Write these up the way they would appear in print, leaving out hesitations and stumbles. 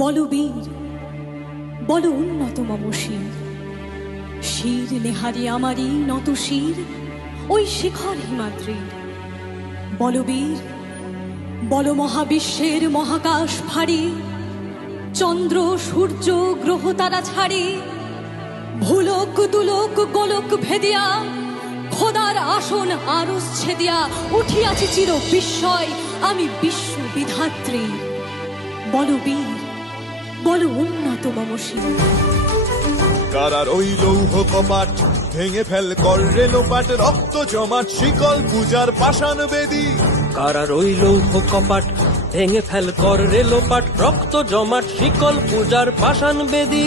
বলো বীর, বলো উন্নত মম শির, শির নেহারি আমারই নত শির ওই শিখর হিমাদ্রির। বলো বীর, বলো মহাবিশ্বের মহাকাশ ফাড়ি, চন্দ্র সূর্য গ্রহ তারা ছাড়ি, ভুলোক দুলোক গোলক ভেদিয়া, খোদার আসন আরস ছেদিয়া উঠিয়াছি চির বিস্ময় আমি বিশ্ব বিধাত্রী। বলো বীর, বলো উন্নত মম শির। কারার ওই লৌহ কপাট ভেঙে ফেল কর রেলোপাট, রক্ত জমাট শিকল পূজার পাষাণ বেদী। কারার ওই লৌহ কপাট ভেঙে ফেল কর রেলোপাট, রক্ত জমাট শিকল পূজার পাষাণ বেদী।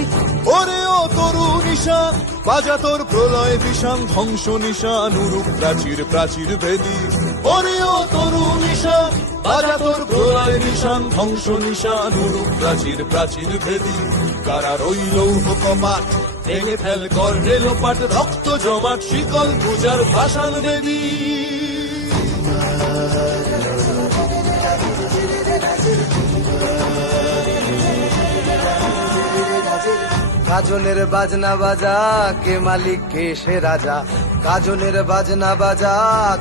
ওরে ও তরু নিশান বাজা তোর প্রলয় বিষান, ধ্বংস নিশান উরুপ প্রাচীর প্রাচীর ভেদী। ওরে ও তরু নিশান বাজা তোর প্রলয় নিশান, ধ্বংস নিশান উরুপ প্রাচীর প্রাচীর ভেদী। কারার ওই লৌহ কপাট ভেঙে ফেল কর রেলোপাট, রক্ত জমাট শিকল পূজার পাষাণ বেদী। গাজনের বাজনা বাজা কে মালিক কে সে রাজা, গাজনের বাজনা বাজা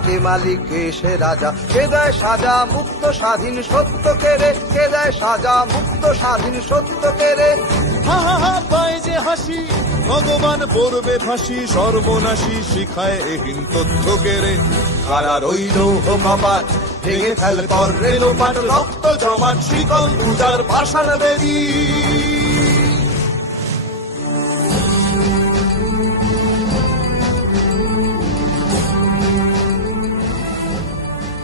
কে মালিক কে সে রাজা। কে দেয় সাজা মুক্ত স্বাধীন সত্য কেড়ে, কে দেয় সাজা মুক্ত স্বাধীন সত্য কেড়ে। হা হা হা পায় যে হাসি, ভগবান পড়বে ফাঁসি, সর্বনাশী শিখায় এহীন তথ্য কেড়ে। কারার ওই লৌহ কপাট ভেঙে ফেল কর রেলোপাট, রক্ত জমাট শিকল পূজার পাষাণ বেদী।